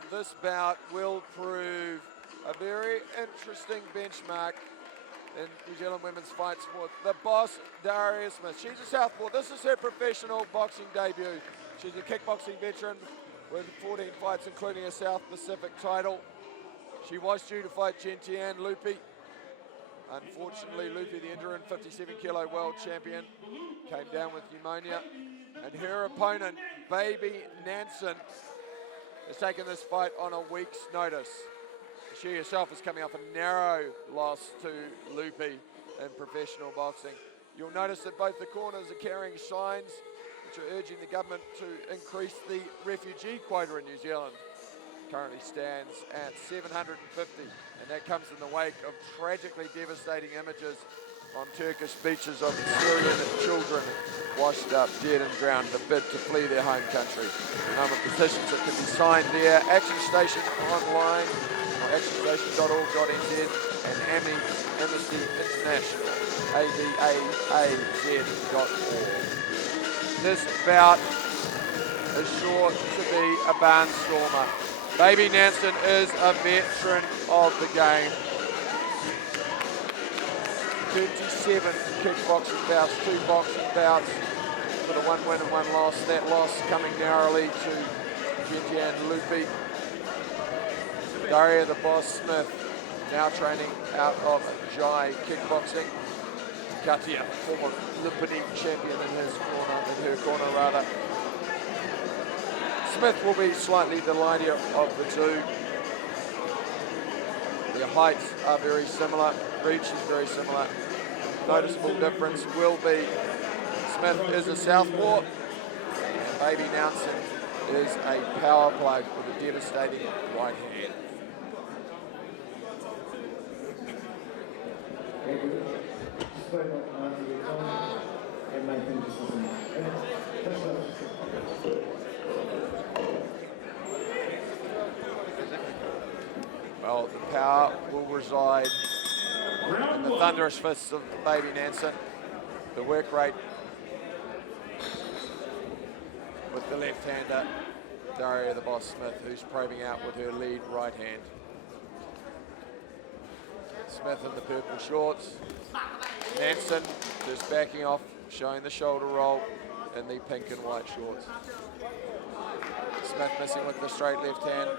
And this bout will prove a very interesting benchmark in New Zealand women's fight sport. The boss, Daria Smith. She's a southpaw. This is her professional boxing debut. She's a kickboxing veteran with 14 fights, including a South Pacific title. She was due to fight Gentiane Lupi. Unfortunately, Lupi, the interim 57-kilo world champion, came down with pneumonia. And her opponent, BayBee Nansen, has taken this fight on a week's notice. She herself is coming off a narrow loss to Lupi in professional boxing. You'll notice that both the corners are carrying signs which are urging the government to increase the refugee quota in New Zealand. Currently stands at 750, and that comes in the wake of tragically devastating images on Turkish beaches of Syrian children washed up dead and drowned in a bid to flee their home country. A number of petitions that can be signed there. Action Station online, or actionstation.org.nz, and Amnesty International, ADAAZ.org. This bout is sure to be a barnstormer. BayBee Nansen is a veteran of the game. 27 kickboxing bouts, 2 boxing bouts, with a 1 win and 1 loss. That loss coming narrowly to Gentiane Lupi. Daria the Boss Smith, now training out of Jai Kickboxing. Katia, former Olympic champion in her corner rather. Smith will be slightly the lighter of the two. Their heights are very similar, reach is very similar. Noticeable difference will be Smith is a southpaw, and BayBee Nansen is a power plug with a devastating right hand. Well, the power will reside in the thunderous fists of BayBee Nansen. The work rate with the left-hander, Daria the Boss Smith, who's probing out with her lead right hand. Smith in the purple shorts. Nansen just backing off, showing the shoulder roll in the pink and white shorts. Smith missing with the straight left hand.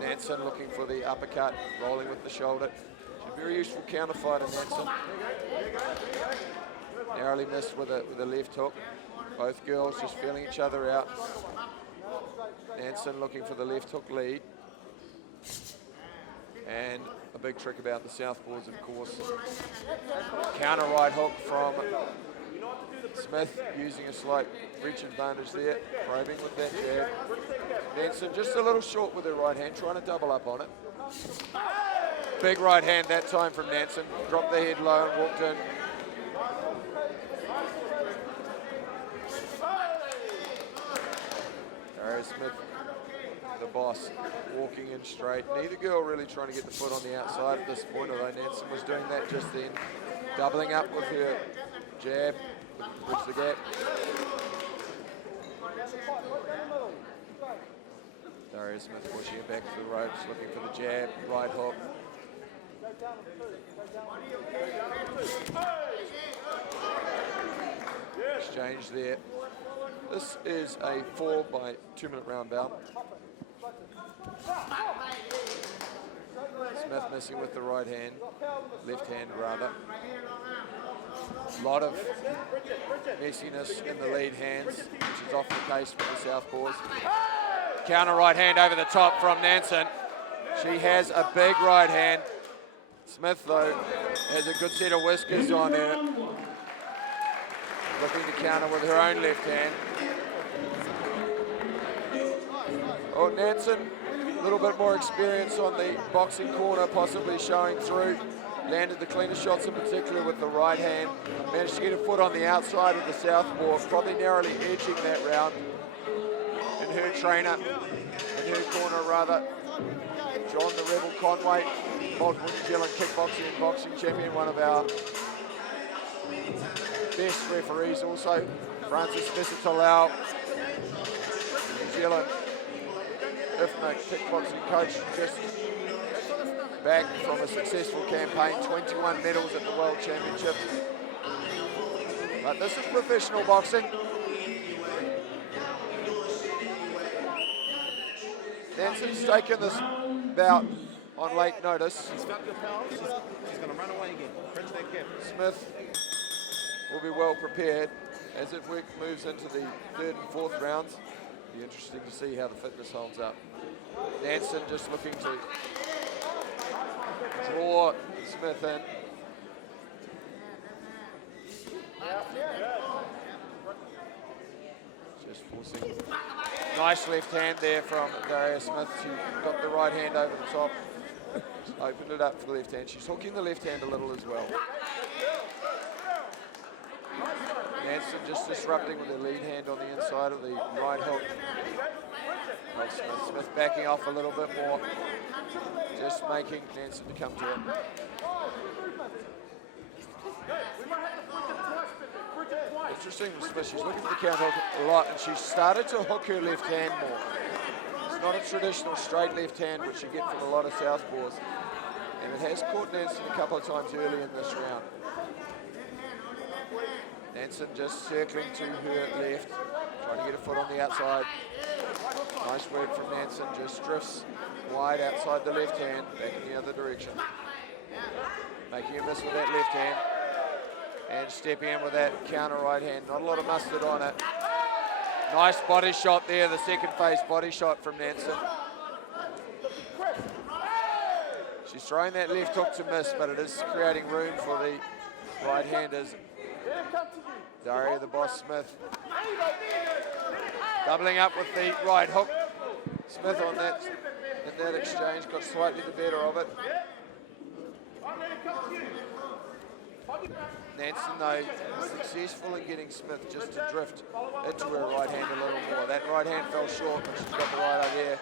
Nansen looking for the uppercut, rolling with the shoulder. She's a very useful counter fighter, Nansen. Narrowly missed with a left hook. Both girls just feeling each other out. Nansen looking for the left hook lead. And a big trick about the southpaws, of course. Counter right hook from Smith, using a slight reach advantage there, probing with that jab. Nansen just a little short with her right hand, trying to double up on it. Big right hand that time from Nansen. Dropped the head low and walked in. Daria Smith, the boss, walking in straight. Neither girl really trying to get the foot on the outside at this point, although Nansen was doing that just then. Doubling up with her jab, bridge the gap. Daria Smith pushing it back to the ropes, looking for the jab, right hook. Exchange there. This is a 4 by 2 minute round bout. Smith missing with the right hand, left hand rather. A lot of messiness in the lead hands, which is often the case for the southpaws. Counter right hand over the top from Nansen. She has a big right hand. Smith, though, has a good set of whiskers on her. Looking to counter with her own left hand. Oh, Nansen, a little bit more experience on the boxing corner, possibly showing through. Landed the cleaner shots in particular with the right hand. Managed to get a foot on the outside of the southpaw, probably narrowly edging that round. And her trainer, in her corner rather, John the Rebel Conway, multiple New Zealand kickboxing and boxing champion, one of our best referees also, Francis Visitalau, New Zealand IFMA kickboxing coach, just back from a successful campaign, 21 medals at the World Championships. But this is professional boxing. Nansen's taken this bout on late notice. She's felt your power. She's going to run away again. Crunch that cap. Smith will be well prepared as it moves into the third and fourth rounds. Be interesting to see how the fitness holds up. Nansen just looking to draw Smith in. Just forcing. Nice left hand there from Daria Smith. She got the right hand over the top. Opened it up for the left hand. She's hooking the left hand a little as well. Nansen just disrupting with the lead hand on the inside of the right hook. Smith backing off a little bit more. Just making Nansen to come to it. Interesting with Smith, she's looking for the counter hook a lot, and she's started to hook her left hand more. It's not a traditional straight left hand, which you get from a lot of southpaws. And it has caught Nansen a couple of times early in this round. Nansen just circling to her left, trying to get a foot on the outside. Nice work from Nansen, just drifts wide outside the left hand, back in the other direction. Making a miss with that left hand. And stepping in with that counter right hand. Not a lot of mustard on it. Nice body shot there, the second phase body shot from Nansen. She's throwing that left hook to miss, but it is creating room for the right-handers. Daria, the boss, Smith. Doubling up with the right hook. Smith on that, in that exchange, got slightly the better of it. Nansen, though, successful in getting Smith just to drift into her right hand a little more. That right hand fell short, but she's got the right idea.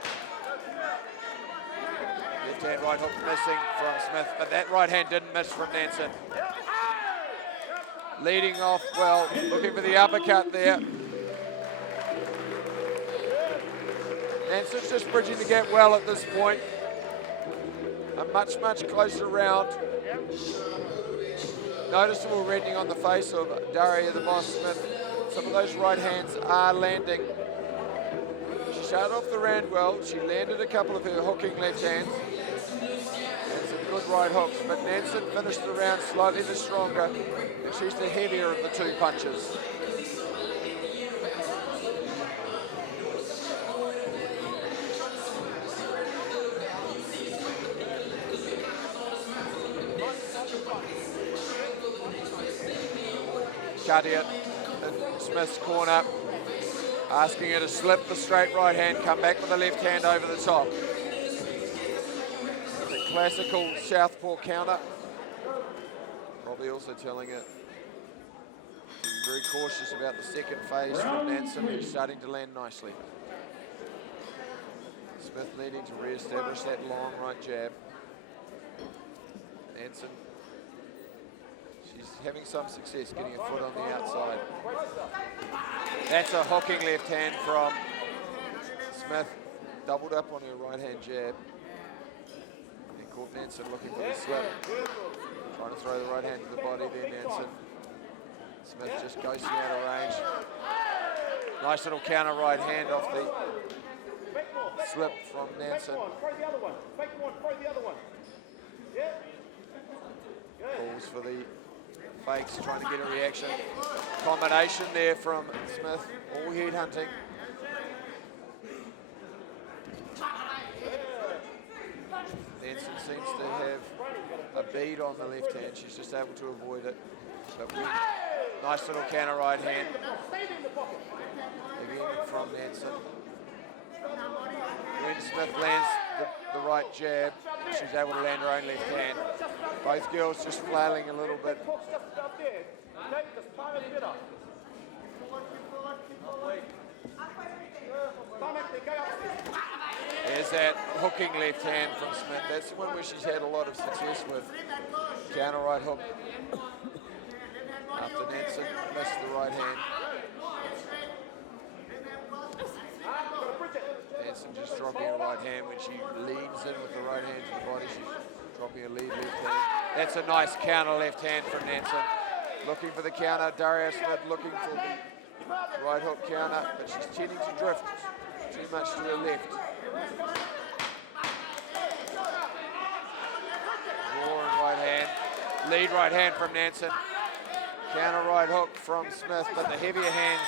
Left hand right hook missing from Smith, but that right hand didn't miss from Nansen. Leading off well, looking for the uppercut there. Nansen's just bridging the gap well at this point. A much, much closer round. Noticeable reddening on the face of Daria, the boss, Smith. Some of those right hands are landing. She started off the round well. She landed a couple of her hooking left hands. And some good right hooks. But Nansen finished the round slightly the stronger. And she's the heavier of the two punches. Daria in Smith's corner, asking her to slip the straight right hand, come back with the left hand over the top. The classical southpaw counter. Probably also telling it to be very cautious about the second phase from Nansen, who's starting to land nicely. Smith needing to re-establish that long right jab. Nansen, she's having some success getting a foot on the outside. That's a hooking left hand from Smith. Doubled up on her right hand jab. And caught Nansen looking for the slip. Trying to throw the right hand to the body there, Nansen. Smith just ghosting out of range. Nice little counter right hand off the slip from Nansen. Calls for the fakes, trying to get a reaction. Combination there from Smith, all head hunting. Nansen seems to have a bead on the left hand. She's just able to avoid it. But nice little counter right hand. Again from Nansen. When Smith lands the right jab, she's able to land her own left hand. Both girls just flailing a little bit. There's that hooking left hand from Smith. That's the one where she's had a lot of success with. Counter right hook. After Nansen missed the right hand. Nansen Nansen just dropping a right hand when she leans in with the right hand to the body. She's dropping a lead left hand. That's a nice counter left hand from Nansen. Looking for the counter. Daria Smith looking for the right hook counter, but she's tending to drift too much to her left. Roaring right hand. Lead right hand from Nansen. Counter right hook from Smith, but the heavier hands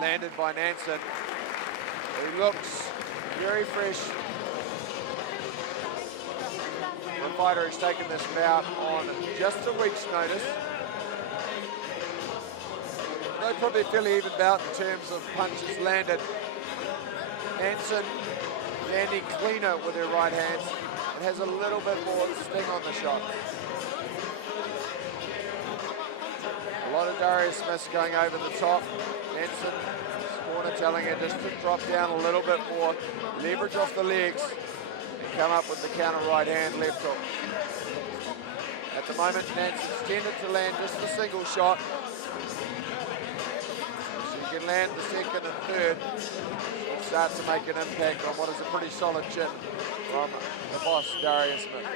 landed by Nansen, who looks very fresh. The fighter who's taken this bout on just a week's notice. They're probably a fairly even bout in terms of punches landed. Nansen landing cleaner with her right hands and has a little bit more sting on the shot. A lot of Daria Smith going over the top. Nansen, corner telling her just to drop down a little bit more, leverage off the legs, and come up with the counter right hand, left hook. At the moment, Nansen's tended to land just a single shot. She can land the second and third. She'll start to make an impact on what is a pretty solid chin from the boss, Daria Smith.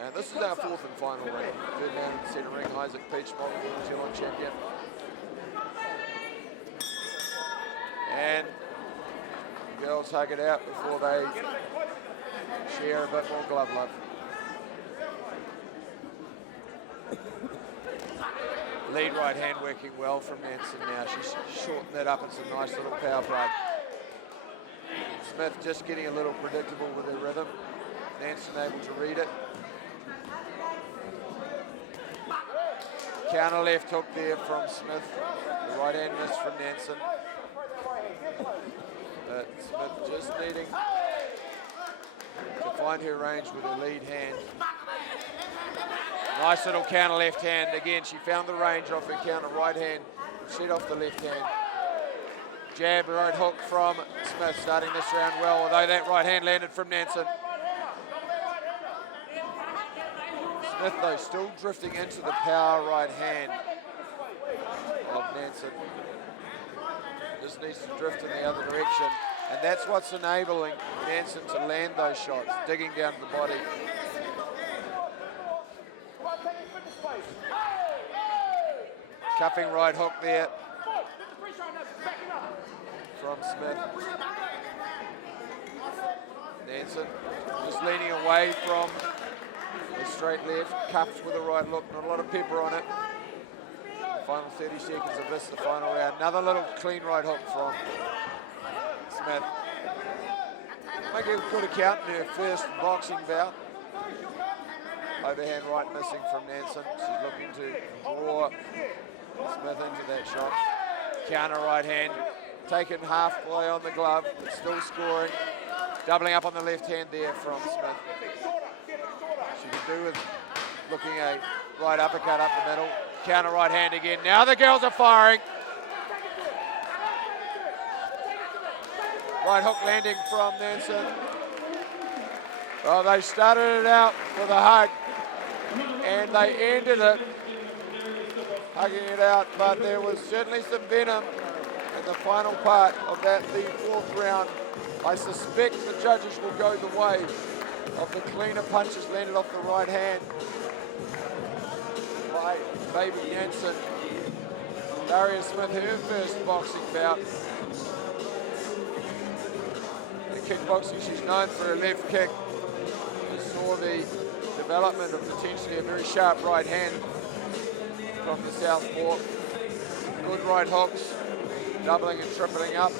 And this is our fourth and final ring. Third man in the center ring, Isaac Peach, multiple New Zealand champion. And the girls hug it out before they share a bit more glove love. Lead right hand working well from Nansen now. She's shortened that up. It's a nice little power play. Smith just getting a little predictable with her rhythm. Nansen able to read it. Counter left hook there from Smith. The right hand miss from Nansen. But Smith just needing to find her range with her lead hand. Nice little counter left hand. Again, she found the range off her counter right hand. Set off the left hand. Jab, right hook from Smith, starting this round well, although that right hand landed from Nansen. Smith, though, still drifting into the power right hand of Nansen. Just needs to drift in the other direction. And that's what's enabling Nansen to land those shots, digging down to the body. Cuffing right hook there from Smith. Nansen just leaning away from the straight left, cuffed with a right hook, not a lot of pepper on it. The final 30 seconds of this, the final round. Another little clean right hook from Smith. Making a good account in her first boxing bout. Overhand right missing from Nansen. She's looking to draw Smith into that shot. Counter right hand, taken halfway on the glove, but still scoring. Doubling up on the left hand there from Smith. She can do with looking a right uppercut up the middle. Counter right hand again. Now the girls are firing. Right hook landing from Nansen. Well, they started it out with a hug, and they ended it hugging it out, but there was certainly some venom in the final part of that, the fourth round. I suspect the judges will go the way of the cleaner punches landed off the right hand by BayBee Nansen. Daria Smith, her first boxing bout. In kickboxing, she's known for her left kick. We saw the development of potentially a very sharp right hand from the southpaw. Good right hooks, doubling and tripling up.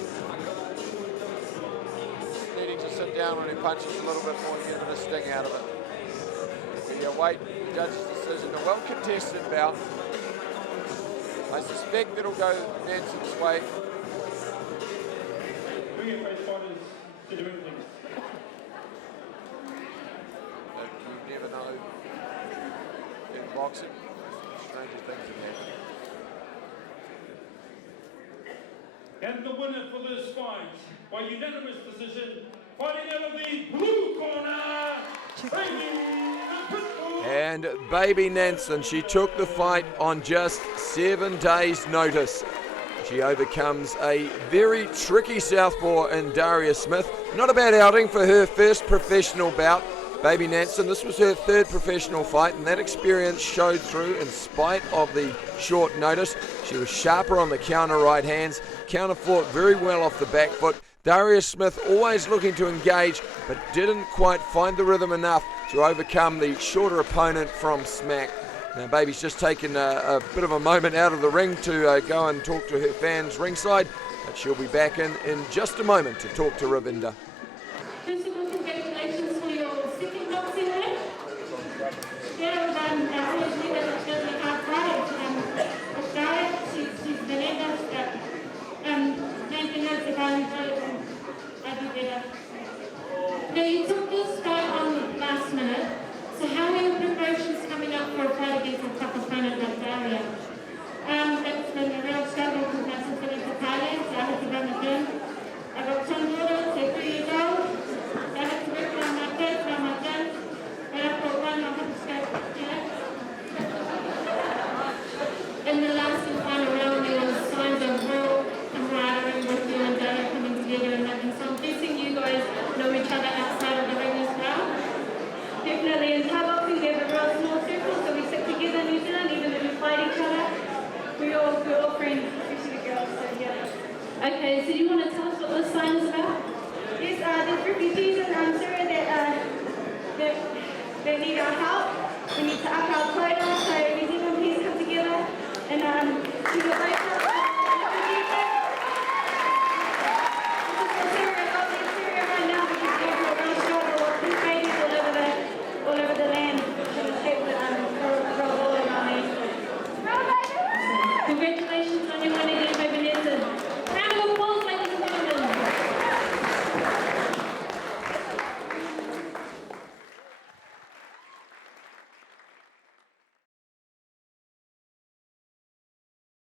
Just needing to sit down when he punches a little bit more to get a bit of sting out of it. We await the judge's decision. A well-contested bout. I suspect it'll go Nansen's way. But you never know in boxing. Stranger things have happened. And the winner for this fight, by unanimous decision, fighting out of the blue corner, And BayBee Nansen, she took the fight on just 7 days' notice. She overcomes a very tricky southpaw in Daria Smith. Not a bad outing for her first professional bout. BayBee Nansen, this was her third professional fight, and that experience showed through in spite of the short notice. She was sharper on the counter right hands, counter fought very well off the back foot. Daria Smith always looking to engage, but didn't quite find the rhythm enough to overcome the shorter opponent from Smack. Now, BayBee's just taken a bit of a moment out of the ring to go and talk to her fans ringside, but she'll be back in just a moment to talk to Ravinda.